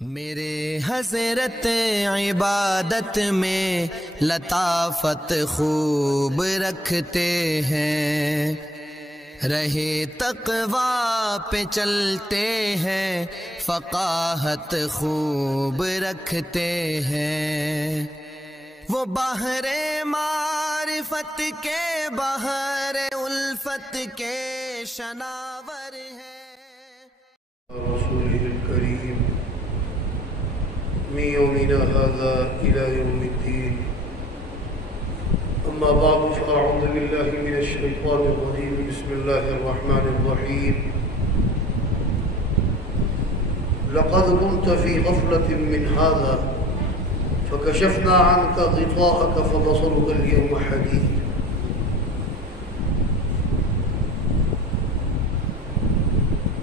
میرے حضرت عبادت میں لطافت خوب رکھتے ہیں، رہے تقویٰ پہ چلتے ہیں، فقاہت خوب رکھتے ہیں۔ وہ بحر معرفت کے بحر الفت کے شناور ہیں۔ رسوله الكريم من يومنا هذا إلى يوم الدين. أما بعد فأعوذ بالله من الشيطان الرجيم. بسم الله الرحمن الرحيم. لقد كنت في غفلة من هذا فكشفنا عنك غطاءك فبصرك اليوم حديد.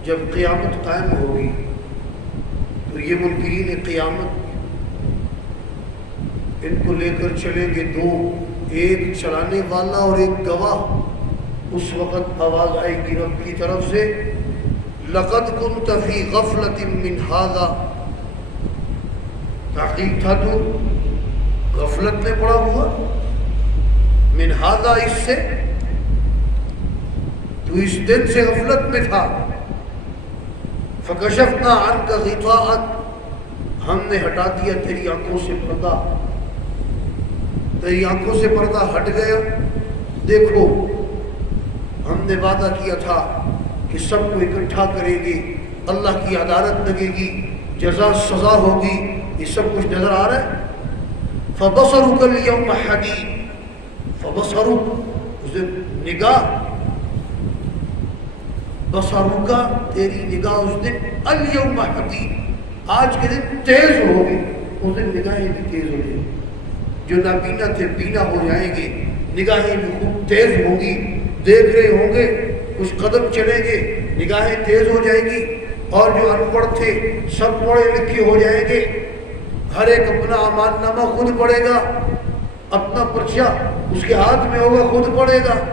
جب قیامت قائم ہوگی تو یہ منکرین قیامت ان کو لے کر چلیں گے دو، ایک چلانے والا اور ایک گواہ۔ اس وقت آواز آئے گی رب کی طرف سے، لقد كنت في غفلة من هذا، تحقیق تھا تو غفلت میں پڑا ہوا، من هذا اس سے، تو اس دن سے غفلت میں تھا۔ فکشفنا عنک غطاءک، ہم نے ہٹا دیا تیری آنکھوں سے پردہ، تیری آنکھوں سے پردہ ہٹ گیا۔ دیکھو ہم نے وعدہ کیا تھا کہ سب کو اکٹھا کریں گے، اللہ کی عدالت لگے گی، جزا سزا ہوگی، یہ سب کچھ نظر آ رہا ہے۔ فبصرک اليوم حدید، فبصرک نگاہ، بصرکا تیری نگاہ اس دن الیوم حدید، آج کے دن تیز ہوگی، اس دن نگاہیں بھی تیز ہو جائیں گی، جو نابینا تھے بینا ہو جائیں گے، نگاہیں بھی خوب تیز ہوں گی، دیکھ رہے ہوں گے، کچھ قدم چلیں گے نگاہیں تیز ہو جائیں گی، اور جو ان پڑھ تھے سب پڑھے لکھے ہو جائیں گے، ہر ایک اپنا اعمال نامہ خود پڑھے گا، اپنا پرچہ اس کے ہاتھ میں ہوگا، خود پڑھے گا۔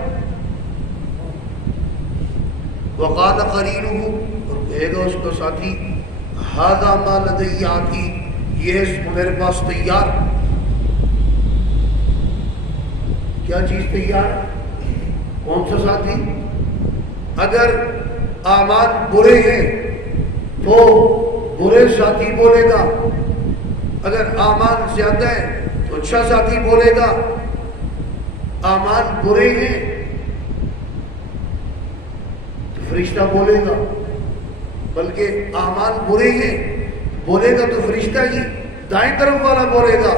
وقال قرینہ، اور کہے گا اس کا ساتھی، ھذا ما لدی عتید، یہ میرے پاس تیار۔ کیا چیز تیار؟ کون سا ساتھی؟ اگر اعمال برے ہیں تو برے ساتھی بولے گا، اگر اعمال زیادہ ہیں تو اچھا ساتھی بولے گا۔ اعمال برے ہیں فرشتہ بولے گا، بلکہ اعمال برے ہیں بولے گا تو فرشتہ ہی دائیں طرف والا بولے گا،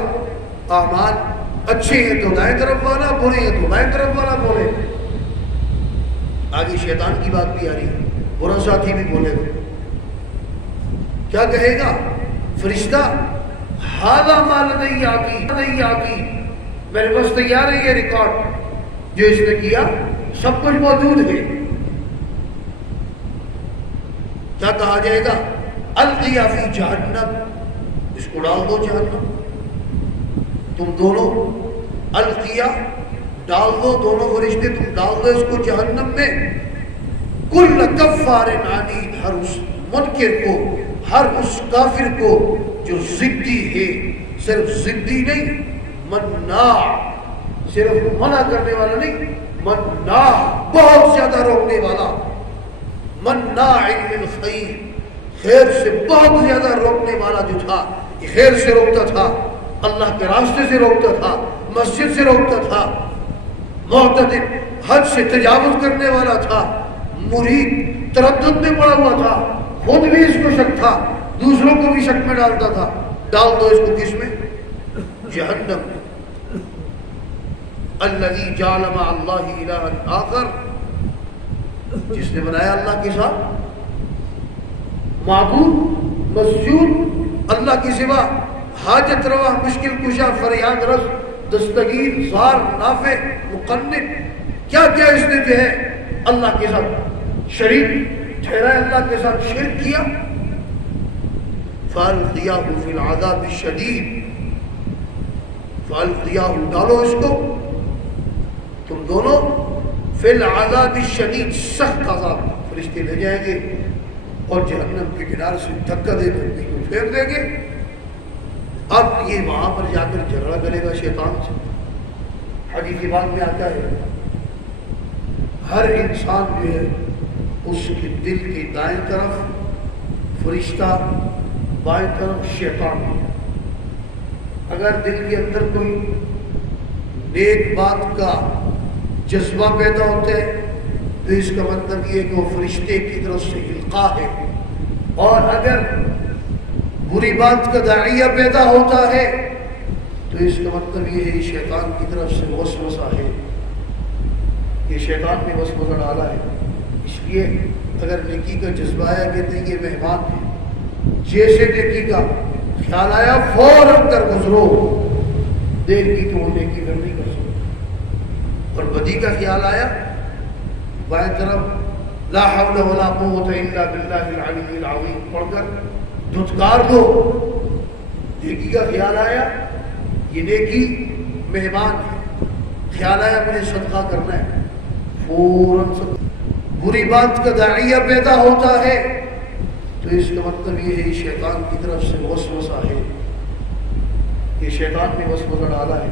اعمال اچھے ہیں تو دائیں طرف والا، برے ہیں تو بائیں طرف والا بولے گا۔ آگے شیطان کی بات بھی آ رہی ہے، برا ساتھی بھی بولے گا، کیا کہے گا فرشتہ؟ ھذا ما لدی عتید، میرے پاس تیار ہے یہ ریکارڈ، جو اس نے کیا سب کچھ موجود ہے۔ کیا کہا جائے گا؟ القیا فی جہنم، اس کو ڈال دو جہنم، تم دونوں القیا ڈال دو، دونوں فرشتے تم ڈال دو اس کو جہنم میں۔ کل کفار عنید، ہر اس منکر کو، ہر اس کافر کو جو ضدی ہے، صرف ضدی نہیں، مناع، صرف منع کرنے والا نہیں، مناع بہت زیادہ روکنے والا، مناع للخیر، خیر سے بہت زیادہ روکنے والا جو تھا، یہ خیر سے روکتا تھا، اللہ کے راستے سے روکتا تھا، مسجد سے روکتا تھا، معتدل حد سے تجاوز کرنے والا تھا، مرید تردد میں پڑا ہوا تھا، خود بھی اس کو شک تھا، دوسروں کو بھی شک میں ڈالتا تھا۔ ڈال دو اس کو کس میں؟ جہنم۔ الذی جعل مع اللہ الہا آخر، جس نے بنایا اللہ کے ساتھ معبود، مسجود، اللہ کی سوا، حاجت روا، مشکل کشا، فریاد رس، دستگیر، زار، نافع، مقنن، کیا کیا اس نے جو ہے اللہ کے ساتھ شریک ٹھہرایا، اللہ کے ساتھ شرک کیا۔ فَأَلْقِيَاهُ فِي الْعَذَابِ الشَّدِيدِ، فَأَلْقِيَاهُ ڈالو اس کو تم دونوں، فِي الْعَذَابِ الشَّدِيدِ، سخت عذاب، فرشتے لے جائیں گے اور جہنم کے کنارے سے دھکا دے کر پھینک دیں گے. اب یہ وہاں پر جا کر جھگڑا کرے گا شیطان سے. حدیث کی بات میں آتا ہے ہر انسان جو ہے اس کے دل کی دائیں طرف فرشتہ، بائیں طرف شیطان ہے. اگر دل کے اندر کوئی نیک بات کا جذبہ پیدا ہوتا ہے تو اس کا مطلب یہ ہے کہ وہ فرشتے کی طرف سے القاء ہے، اور اگر بری بات کا داعیہ پیدا ہوتا ہے تو اس کا مطلب یہ ہے شیطان کی طرف سے وسوسہ ہے. یہ شیطان نے وسوسہ ڈالا ہے. اس لیے اگر نیکی کا جذبہ آیا کہتے ہیں یہ مہمان ہے، جیسے نیکی کا خیال آیا فوراً کر گزرو، دیر کی تو وہ نیکی پھر نہیں کر سکتے. اور بدی کا خیال آیا بائیں طرف لا حول ولا قوت الا باللہ العلی العظیم پڑھ کر دھتکار دو. نیکی کا خیال آیا یہ نیکی مہمان ہے، خیال آیا مجھے صدقہ کرنا ہے، فوراً صدقہ. بری بات کا داعیہ پیدا ہوتا ہے تو اس کا مطلب یہ ہے شیطان کی طرف سے وسوسہ ہے. یہ شیطان نے وسوسہ ڈالا ہے.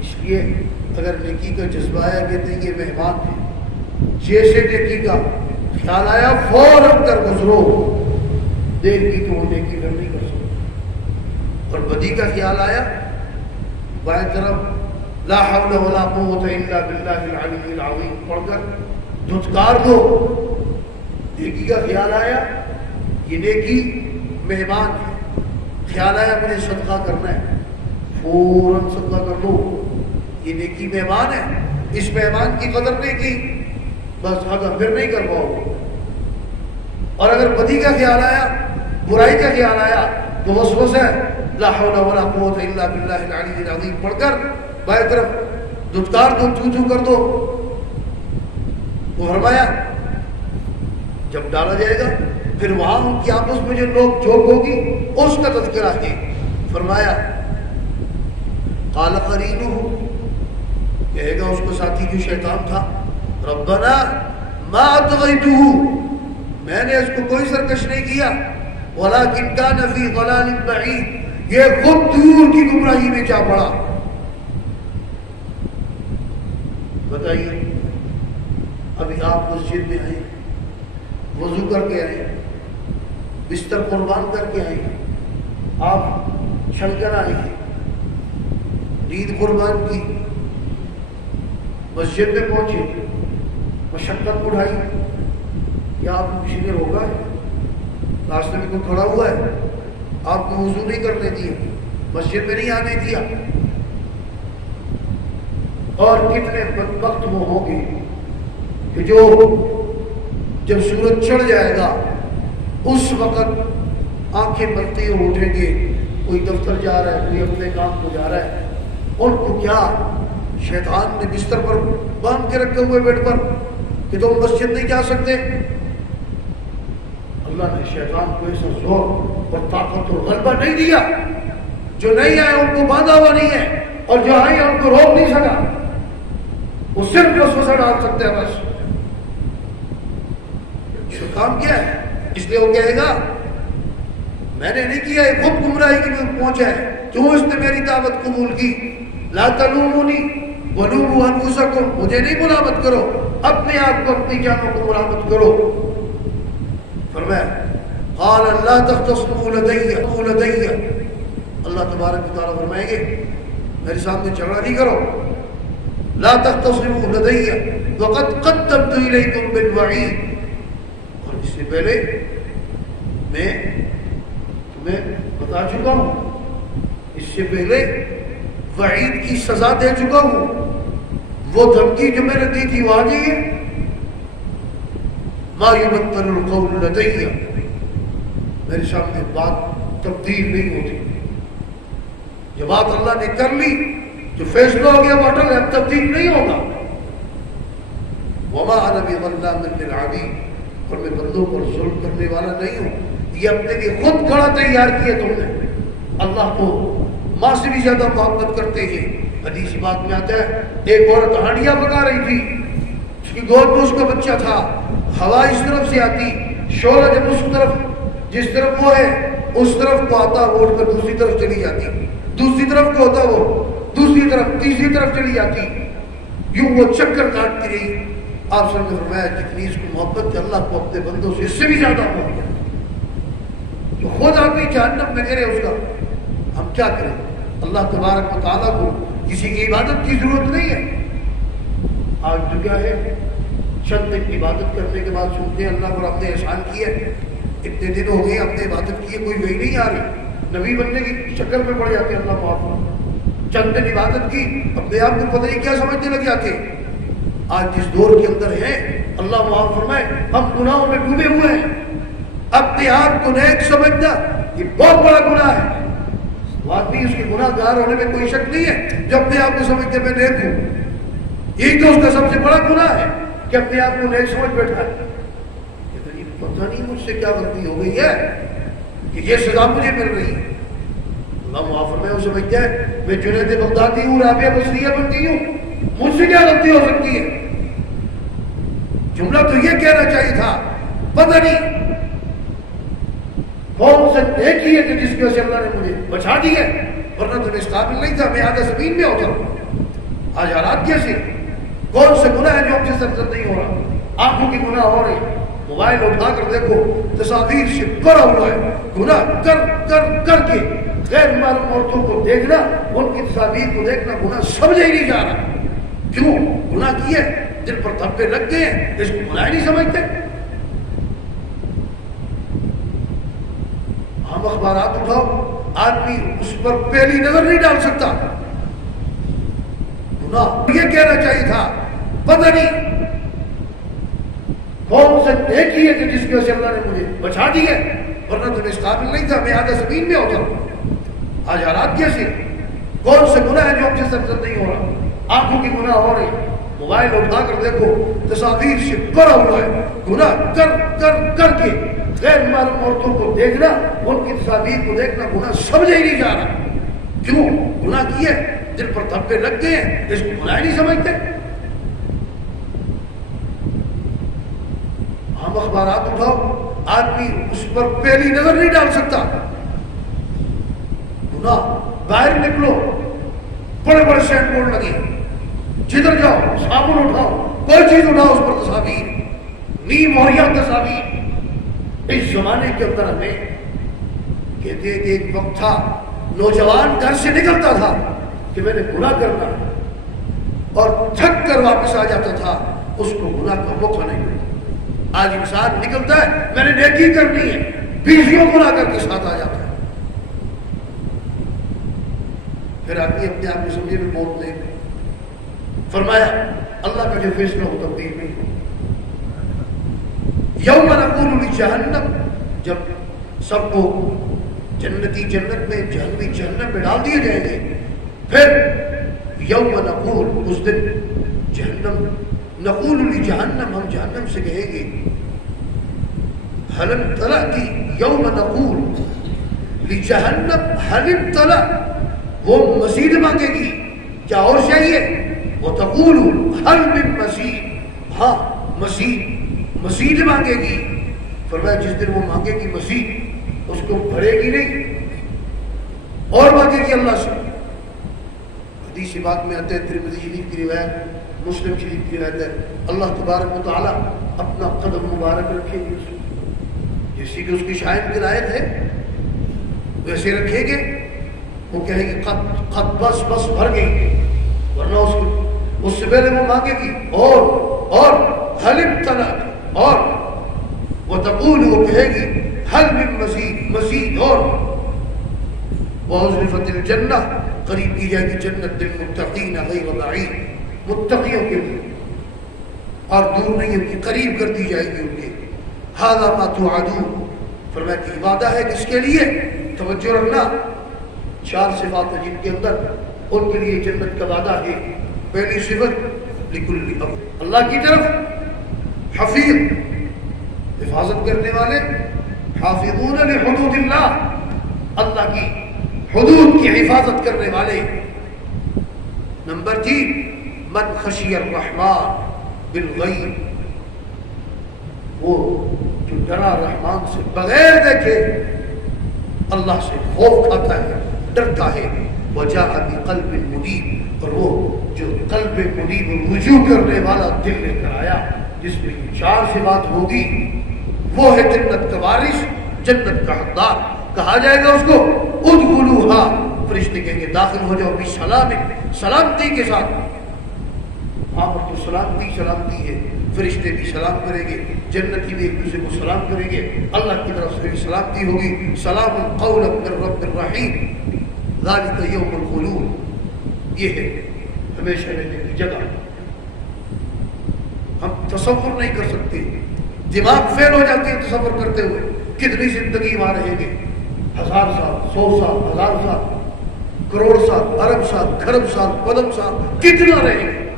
اس لیے اگر نیکی کا جذبہ آیا کہتے ہیں یہ مہمان ہے، جیسے نیکی کا خیال آیا فوراً کر گزرو، دیر کی تو وہ نیکی پھر نہیں کر سکتے. اور بدی کا خیال آیا بائیں طرف لا حول ولا قوت الا باللہ العلی العظیم پڑھ کر دھتکار دو. نیکی کا خیال آیا یہ نیکی مہمان ہے، خیال آیا مجھے صدقہ کرنا ہے، فوراً صدقہ کر دو. یہ نیکی مہمان ہے، اس مہمان کی قدر نہیں کی بس اگر پھر نہیں کر پاؤ گے. اور اگر بدی کا خیال آیا، برائی کا خیال آیا تو وسوسہ ہے لا حول ولا قوت الا باللہ العلی العظیم پڑھ کر بائیں طرف دھتکار دو، چو کر دو. وہ فرمایا جب ڈالا جائے گا پھر وہاں ان کی آپس میں جو لوگ جھوک ہوگی اس کا تذکرہ ہے. فرمایا قال قرینہ، کہے گا اس کو ساتھی جو شیطان تھا، ربنا ما اطغیتہ، میں نے اس کو کوئی سرکش نہیں کیا، ولکن کان فی ضلال بعید، یہ خود دور کی گمراہی میں جا پڑا. بتائیے ابھی آپ مسجد میں آئے، وضو کر کے آئے، بستر قربان کر کے آئے، آپ چھل کر آئے، عید قربان کی، مسجد میں پہنچے، مشقت اٹھائی، یا آپ کو کسی نے روکا ہے؟ راستے میں کوئی کھڑا ہوا ہے آپ کو وضو نہیں کرنے دیا، مسجد میں نہیں آنے دیا؟ اور کتنے بدبخت وہ ہوں گے کہ جو جب سورج چڑھ جائے گا اس وقت آنکھیں بنتے ہوئے اٹھیں گے، کوئی دفتر جا رہا ہے، کوئی اپنے کام کو جا رہا ہے. ان کو کیا شیطان نے بستر پر باندھ کے رکھے ہوئے بیڈ پر کہ تم مسجد نہیں جا سکتے؟ اللہ نے شیطان کو ایسا زور اور طاقت اور غلبہ نہیں دیا. جو نہیں آئے ان کو باندھا ہوا نہیں ہے، اور جو آئے ان کو روک نہیں سکا. وہ صرف وسوسہ ڈال سکتے ہیں بس. کام کیا ہے؟ اس لیے وہ کہے گا میں نے نہیں کیا، خود گمراہی کی میں پہنچا ہے، کیوں اس نے میری دعوت قبول کی. لا تلومونی ولوموا انفسکم، مجھے نہیں ملامت کرو، اپنے آپ کو اپنی جانوں کو ملامت کرو. فرمایا قال لا تختصموا لدي، اللہ تبارک و تعالیٰ فرمائیں گے میرے سامنے جھگڑا نہیں کرو. لا تختصموا لدي وقد قدمت الیکم بالوعید، اور اس سے پہلے میں تمہیں بتا چکا ہوں، اس سے پہلے وعید کی سزا دے چکا ہوں. وہ دھمکی جو میں نے دی تھی وہ آ گئی ہے. ما یبدل القول لدی، میرے سامنے بات تبدیل نہیں ہوتی. یہ بات اللہ نے کر لی، جو فیصلہ ہو گیا وہ اٹل ہے، اب تبدیل نہیں ہوگا. وما انا بظلام للعبید، اور میں بندوں پر ظلم کرنے والا نہیں ہوں. یہ اپنے لیے خود گھڑا تیار کیا تم نے. اللہ کو ماں سے بھی زیادہ محبت کرتے ہیں. حدیث بات میں آتا ہے ایک عورت ہانڈیاں پکا رہی تھی، اس کی گود میں اس کا بچہ تھا، ہوا اس طرف سے آتی، شعلہ جب اس طرف جس طرف وہ ہے اس طرف کو آتا وہ اٹھ کر دوسری طرف چلی جاتی، دوسری طرف کو ہوتا وہ دوسری طرف تیسری طرف چلی جاتی، یوں وہ چکر کاٹتی رہی۔ آپ صلی اللہ علیہ وسلم نے فرمایا جتنی اس کو محبت ہے اللہ کو اپنے بندوں سے اس سے بھی زیادہ محبت ہے، تو خود آدمی جہنم میں گرے اس کا ہم کیا کریں؟ اللہ تبارک و تعالیٰ کو کسی کی عبادت کی ضرورت نہیں ہے۔ آج تو کیا ہے، چند دن عبادت کرنے کے بعد سنتے ہیں اللہ پر اپنے احسان کیا، اتنے دن ہو گئے اپنے عبادت کیے کوئی وہی نہیں آ رہی، نبی بننے کی شکل میں پڑ جاتے ہیں، اللہ معاف، چند دن عبادت کی اپنے آپ کو پتہ نہیں کیا سمجھنے لگ جاتے۔ آج جس دور کے اندر ہے اللہ معاف فرمائے ہم گناہوں میں ڈوبے ہوئے ہیں، اپنے آپ کو نیک سمجھنا یہ بہت بڑا گناہ ہے۔ آدمی اس کے گناہ گار ہونے میں کوئی شک نہیں ہے جو اپنے آپ کو سمجھتے میں نیک ہوں، یہی تو اس کا سب سے بڑا گناہ ہے کہ اپنے آپ کو نیک سمجھ بیٹھا ہے۔ پتہ نہیں مجھ سے کیا غلطی ہو گئی ہے کہ یہ سزا مجھے مل رہی ہے۔ اللہ معاف فرمائے وہ سمجھتا ہے میں جنید بغدادی ہوں، رابعہ بصریہ بن گئی ہوں، مجھ سے کیا غلطی ہو سکتی ہے؟ جملہ تو یہ کہنا چاہیے تھا پتہ نہیں کون سے دیکھی ہے کہ جس کی وجہ سے اللہ نے مجھے بچا دی ہے، ورنہ تو میں اس قابل نہیں تھا، میں آدھا زمین میں ہوتا ہوں۔ آج حالات کیسے، کون سے گناہ ہے جو ہم سے سرزد نہیں ہو رہا، آنکھوں کی گناہ ہو رہی، موبائل اٹھا کر دیکھو تصاویر سے بھرا ہوا ہے، گناہ کر کر کر کے غیر معلوم عورتوں کو دیکھنا، ان کی تصاویر کو دیکھنا گناہ سمجھا ہی نہیں جا رہا۔ کیوں؟ گناہ کیے دل پر دھبے لگ گئے ہیں، اس کو گناہ نہیں سمجھتے۔ ہم اخبارات اٹھاؤ آدمی اس پر پہلی نظر نہیں ڈال سکتا، گناہ یہ کہنا چاہیے تھا پتہ نہیں کون سے دیکھی ہے کہ جس کی وجہ سے اللہ نے مجھے بچا دی ہے، ورنہ تو میں اس قابل نہیں تھا، میں آدھا زمین میں ہوتا ہوں۔ آج حالات کیسے، کون سے گناہ ہے جو ہم سے سرزد نہیں ہو رہا، آنکھوں کی گناہ ہو رہی، موبائل اٹھا کر دیکھو تصاویر سے بھرا ہوا ہے، گناہ کر کر کر کے غیر معلوم عورتوں کو دیکھنا، ان کی تصاویر کو دیکھنا گناہ سمجھا ہی نہیں جا رہا۔ کیوں؟ گناہ کیے دل پر دھبے لگ گئے ہیں، اس کو گناہ نہیں سمجھتے۔ ہم اخبارات اٹھاؤ آدمی اس پر پہلی نظر نہیں ڈال سکتا، گناہ باہر نکلو بڑے بڑے سینڈ بورڈ لگے، جدھر جاؤ صابن اٹھاؤ کوئی چیز اٹھاؤ اس پر تصاویر، نیم مہیا تصاویر۔ اس زمانے کے اندر ہمیں کہتے ہیں کہ ایک وقت تھا نوجوان گھر سے نکلتا تھا کہ میں نے گناہ کرنا اور تھک کر واپس آ جاتا تھا، اس کو گناہ کا موقع نہیں ملتا۔ آج انسان نکلتا ہے میں نے نیکی کرنی ہے، 20 گناہ کر کے ساتھ آ جاتا ہے، پھر آدمی اپنے آپ کو سمجھے میں موت دے۔ فرمایا اللہ کا جو فیصلہ ہو تبدیل نہیں ہو۔ یوم نقول لجہنم، جب سب کو جنتی جنت میں جہنمی جہنم میں ڈال دیے جائیں گے، پھر یوم نقول اس دن جہنم، نقول لجہنم ہم جہنم سے کہیں گے حل امتلأتی، یوم نقول لجہنم حل امتلأ، وہ مزید مانگے گی کیا اور چاہیے، وہ تقول حل من مزید، ہاں مزید مانگے گی۔ فرمایا جس دن وہ مانگے گی مزید، اس کو بھرے گی نہیں اور مانگے گی اللہ سے۔ حدیث بات میں آتے ہیں ترمذی شریف کی روایت، مسلم شریف کی روایت ہے، اللہ تبارک و تعالیٰ اپنا قدم مبارک رکھے گی، جیسی کہ اس کی شاید قرائت ہے ویسے رکھیں گے، وہ کہیں گے قد بس بھر گئی، ورنہ اس سے پہلے وہ مانگے گی اور حل امتلأت، اور وہ تقول، وہ کہے گی حل من مزید اور وَأُزْلِفَتِ الْجَنَّةِ، قریب کی جائے گی جنت للمتقین غیر بعید، متقیوں کے لیے، اور دور نہیں ان کی قریب کر دی جائے گی ان کے۔ هَذَا مَا تُوعَدُونَ، فرمایا کہ وعدہ ہے کس کے لیے، توجہ رکھنا، 4 صفات ہیں جن کے اندر ان کے لیے جنت کا وعدہ ہے۔ پہلی صفت لکل، اللہ کی طرف حفیظ، حفاظت کرنے والے، حافظون لحدود اللہ، اللہ کی حدود کی حفاظت کرنے والے۔ نمبر 3 من خشی الرحمن بالغیب، وہ جو ڈرا رحمان سے بغیر دیکھے، اللہ سے خوف کھاتا ہے، ڈرتا ہے۔ وجاء بقلب منیب، اور وہ جو قلب منیب رجوع کرنے والا دل لے کر آیا، جس میں چار صفات ہوگی، وہ ہے جنت کا وارث، جنت کا حقدار۔ کہا جائے گا اس کو ادخلوہا، فرشتے کہیں گے داخل ہو جاؤ بسلام، سلامتی کے ساتھ۔ وہاں پر تو سلامتی ہے، فرشتے بھی سلام کریں گے، جنتی بھی ایک دوسرے کو سلام کریں گے، اللہ کی طرف سے بھی سلامتی ہوگی۔ سلام قولا من رب الرحیم، ذالک یوم الخلود، یہ ہے ہمیشہ رہنے کی جگہ۔ ہم تصور نہیں کر سکتے، دماغ فیل ہو جاتی ہے تصور کرتے ہوئے۔ کتنی زندگی وہاں رہیں گے، 1000 سال، 100 سال، 1000 سال، کروڑ سال، ارب سال، کھرب سال، پدم سال، کتنا رہیں گے،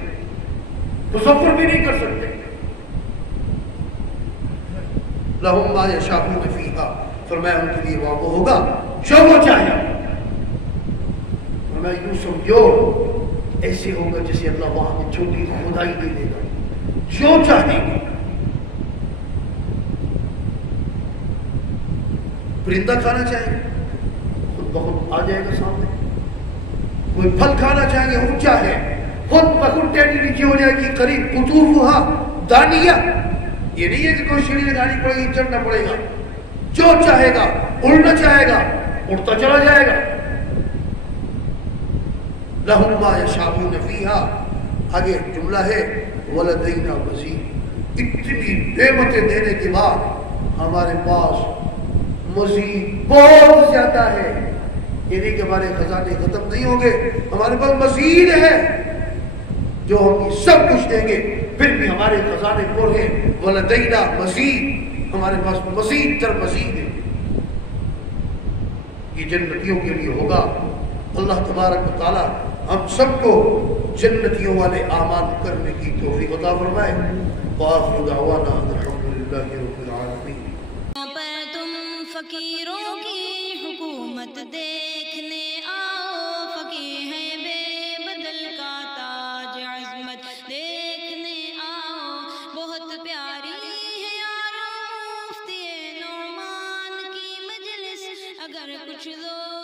تصور بھی نہیں کر سکتے۔ لہم ما یشاءون فیہا، فرمایا ان کے لیے وہاں وہ ہوگا جو وہ چاہے۔ فرمایا یوں سمجھو ایسے ہوگا جیسے اللہ وہاں میں چھوٹی خدائی دے دے گا، جو چاہے گا۔ پرندہ کھانا چاہے گا خود بخود آ جائے گا سامنے، کوئی پھل کھانا چاہیں گے اونچا ہے، خود بخود ٹیڑھی نیچے ہو جائے گی، قریب قطوفہا دانیہ۔ یہ نہیں ہے کہ کوئی سیڑھی لگانی پڑے گی، چڑھنا پڑے گا، جو چاہے گا، اڑنا چاہے گا اڑتا چلا جائے گا۔ لہم ما یشاءون فیہا، آگے جملہ ہے ولدینا مزید، اتنی نعمتیں دینے کے بعد ہمارے پاس مزید بہت زیادہ ہے۔ یہ نہیں کہ ہمارے خزانے ختم نہیں ہوں گے، ہمارے پاس مزید ہے جو ہم سب کچھ دیں گے، پھر بھی ہمارے خزانے پر ہیں۔ ولدینا مزید، ہمارے پاس مزید تر مزید ہے۔ یہ جنتیوں کے لیے ہوگا۔ اللہ تبارک و تعالی ہم سب کو جنتیوں والے اعمال کرنے کی توفیق عطا فرمائے۔ وآخر دعوانا الحمدللہ رب العالمین۔ فقیروں کی حکومت دیکھنے آؤ، فقیر ہے بے بدل کا تاج عظمت دیکھنے آؤ، بہت پیاری ہے یار مفتی نعمان کی مجلس، اگر کچھ دو